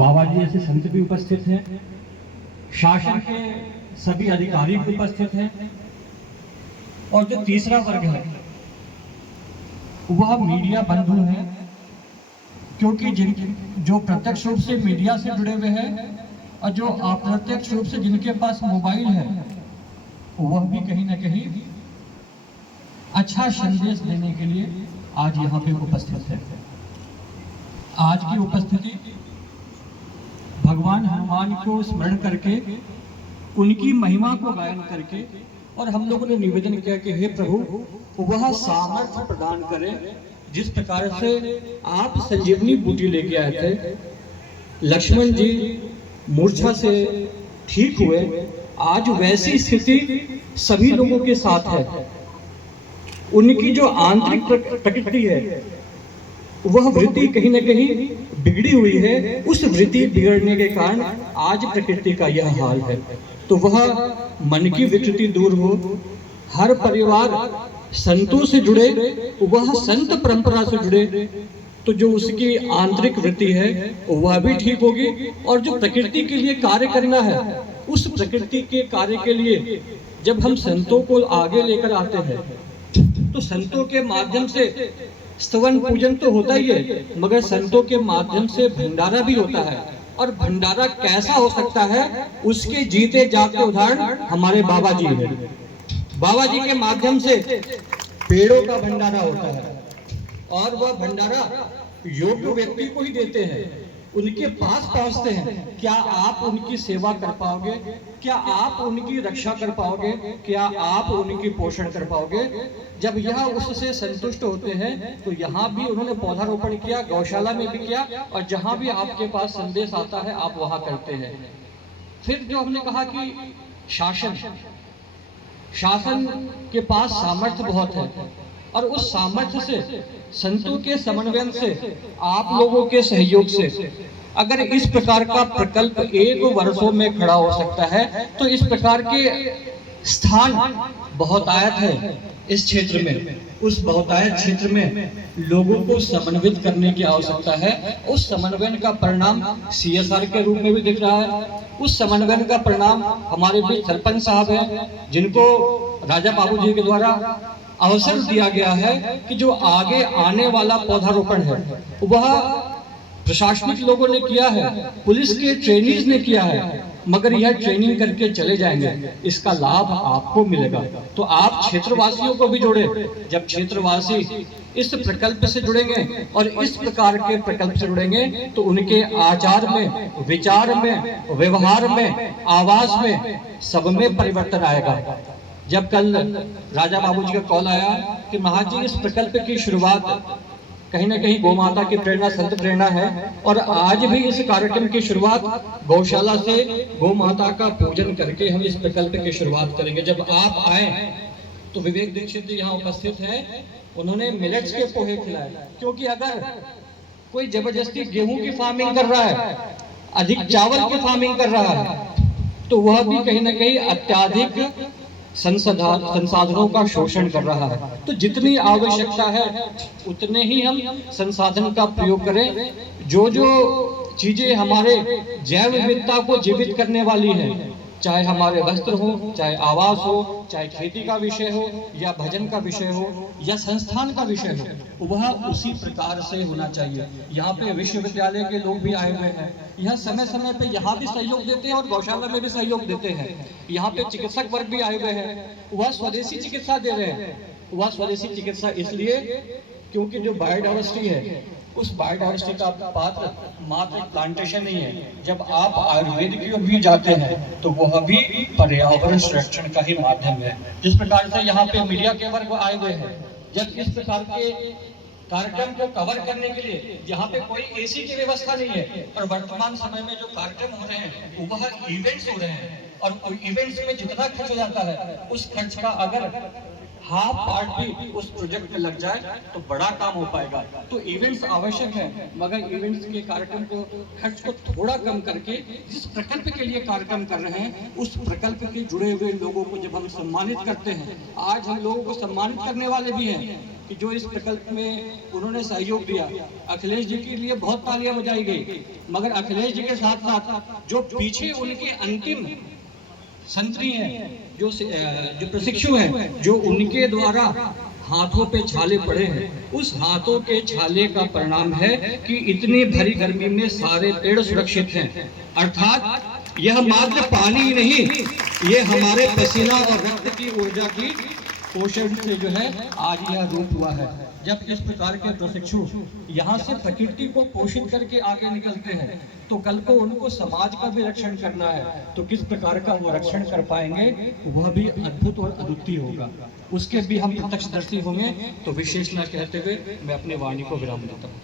बाबा जी ऐसे संत भी उपस्थित हैं, शासन के सभी अधिकारी भी उपस्थित हैं, और जो तीसरा वर्ग है वह मीडिया बंधु हैं, क्योंकि जो प्रत्यक्ष रूप से मीडिया से जुड़े हुए हैं और जो अप्रत्यक्ष रूप से जिनके पास मोबाइल है वह भी कहीं ना कहीं अच्छा संदेश देने के लिए आज यहाँ पे उपस्थित है। आज की उपस्थिति भगवान हनुमान को स्मरण करके, उनकी महिमा को गायन करके, और हम लोगों ने निवेदन किया कि हे प्रभु वह सामर्थ्य प्रदान करें जिस प्रकार से आप संजीवनी बूटी लेके आए थे, लक्ष्मण जी मूर्छा से ठीक हुए, आज वैसी स्थिति सभी लोगों के साथ है। उनकी जो आंतरिक प्रकृति है वह वृत्ति कहीं न कहीं बिगड़ी हुई है, उस वृत्ति बिगड़ने के कारण आज प्रकृति का यह हाल है। तो वह मन की विकृति दूर हो, हर परिवार संतों से जुड़े, वह संत परंपरा से जुड़े, तो जो उसकी आंतरिक वृत्ति है वह भी ठीक होगी, और जो प्रकृति के लिए कार्य करना है उस प्रकृति के कार्य के लिए जब हम संतों को आगे लेकर आते हैं तो संतों के माध्यम से स्तवन पूजन तो होता ही है, मगर संतों के माध्यम से भंडारा भी होता है। और भंडारा कैसा हो सकता है, उसके जीते जागते उदाहरण हमारे बाबा जी हैं। बाबा जी के माध्यम से पेड़ों का भंडारा होता है, और वह भंडारा योग्य व्यक्ति को ही देते हैं, उनके पास पहुंचते हैं। क्या आप उनकी सेवा कर पाओगे? क्या आप उनकी रक्षा कर पाओगे? क्या आप उनकी पोषण कर पाओगे? जब यह उससे संतुष्ट होते हैं तो यहाँ भी उन्होंने पौधारोपण किया, गौशाला में भी किया, और जहाँ भी आपके पास संदेश आता है आप वहाँ करते हैं। फिर जो हमने कहा कि शासन के पास सामर्थ्य बहुत है, और उस सामर्थ्य से, संतों के समन्वय से, आप लोगों के सहयोग से अगर इस प्रकार का प्रकल्प 1 वर्षों में खड़ा हो सकता है तो इस प्रकार के स्थान बहुतायत है इस क्षेत्र में। उस बहुतायत क्षेत्र में लोगों को समन्वित करने की आवश्यकता है। उस समन्वय का परिणाम CSR के रूप में भी दिख रहा है। उस समन्वय का परिणाम हमारे बीच सरपंच साहब हैं, जिनको राजा बाबू जी के द्वारा अवसर दिया गया है कि जो आगे आने वाला पौधारोपण है वह प्रशासनिक लोगों ने किया है, पुलिस के ट्रेनीज ने किया है, मगर यह ट्रेनिंग करके चले जाएंगे, इसका लाभ आपको मिलेगा। तो आप क्षेत्रवासियों को भी जोड़े। जब क्षेत्रवासी इस प्रकल्प से जुड़ेंगे और इस प्रकार के प्रकल्प से जुड़ेंगे तो उनके आचार में, विचार में, व्यवहार में, आवास में, सब में परिवर्तन आएगा। जब कल राजा बाबू जी का कॉल आया कि महाजी इस प्रकल्प की शुरुआत कहीं ना कहीं गौ माता की प्रेरणा, संत प्रेरणा है, और आज भी इस कार्यक्रम की शुरुआत गौशाला से गौ माता का पूजन करके हम इस प्रकल्प की शुरुआत करेंगे। जब आप आए तो विवेक दीक्षित जी यहाँ उपस्थित हैं, उन्होंने मिलेट्स के पोहे खिलाए, क्योंकि अगर कोई जबरदस्ती गेहूं की फार्मिंग कर रहा है, अधिक चावल की फार्मिंग कर रहा है, तो वह भी कहीं ना कहीं अत्याधिक संसाधनों का शोषण कर रहा है। तो जितनी आवश्यकता है उतने ही हम संसाधन का प्रयोग करें। जो चीजें हमारे जैव विविधता को जीवित करने वाली हैं, चाहे हमारे वस्त्र हो, चाहे आवास हो, चाहे खेती का विषय हो, या भजन का विषय हो, या संस्थान का विषय हो, वह उसी प्रकार से होना चाहिए। यहाँ पे विश्वविद्यालय के लोग भी आए हुए हैं, यह समय समय पे यहाँ भी सहयोग देते हैं और गौशाला में भी सहयोग देते हैं। यहाँ पे चिकित्सक वर्ग भी आए हुए हैं, वह स्वदेशी चिकित्सा दे रहे हैं। वह स्वदेशी चिकित्सा इसलिए क्योंकि जो बायोडाइवर्सिटी है, उस बायोडाइवर्सिटी का पात्र मात्र प्लांटेशन नहीं है। जब आप आयुर्वेद की ओर भी जाते हैं तो वह भी पर्यावरण संरक्षण का ही माध्यम है। जिस प्रकार से यहाँ पे मीडिया के वर्ग आए हुए हैं, जब इस प्रकार के कार्यक्रम को कवर करने के लिए यहाँ पे कोई AC की व्यवस्था नहीं है, और वर्तमान समय में जो कार्यक्रम हो रहे हैं वह इवेंट्स हो रहे हैं, और इवेंट्स में जितना खर्च हो जाता है उस खर्च का अगर हाफ पार्ट भी उस प्रोजेक्ट में लग जाए तो बड़ा काम हो पाएगा। तो इवेंट्स आवश्यक है, मगर इवेंट्स के कार्यक्रम को खर्च को थोड़ा कम करके जिस प्रकल्प के लिए कार्यक्रम कर रहे हैं उस प्रकल्प के जुड़े हुए लोगों को जब हम सम्मानित करते हैं, आज हम लोगों को सम्मानित करने वाले भी हैं कि जो इस प्रकल्प में उन्होंने सहयोग दिया। अखिलेश जी के लिए बहुत तालियां बजाई गई, मगर अखिलेश जी के साथ साथ जो पीछे उनके अंतिम संतरी हैं, जो प्रशिक्षु हैं, जो उनके द्वारा हाथों पे छाले पड़े हैं, उस हाथों के छाले का परिणाम है कि इतनी भरी गर्मी में सारे पेड़ सुरक्षित हैं। अर्थात यह मात्र पानी ही नहीं, ये हमारे पसीना और रक्त की ऊर्जा की पोषण से जो है आज यह रूप हुआ है। जब इस प्रकार के प्रशिक्षु यहाँ से प्रकृति को पोषित करके आगे निकलते हैं तो कल को उनको समाज का भी रक्षण करना है, तो किस प्रकार का वो रक्षण कर पाएंगे, वह भी अद्भुत और अद्वितीय होगा। उसके भी हम प्रत्यक्षदर्शी होंगे। तो विशेष न कहते हुए मैं अपनी वाणी को विराम देता हूँ।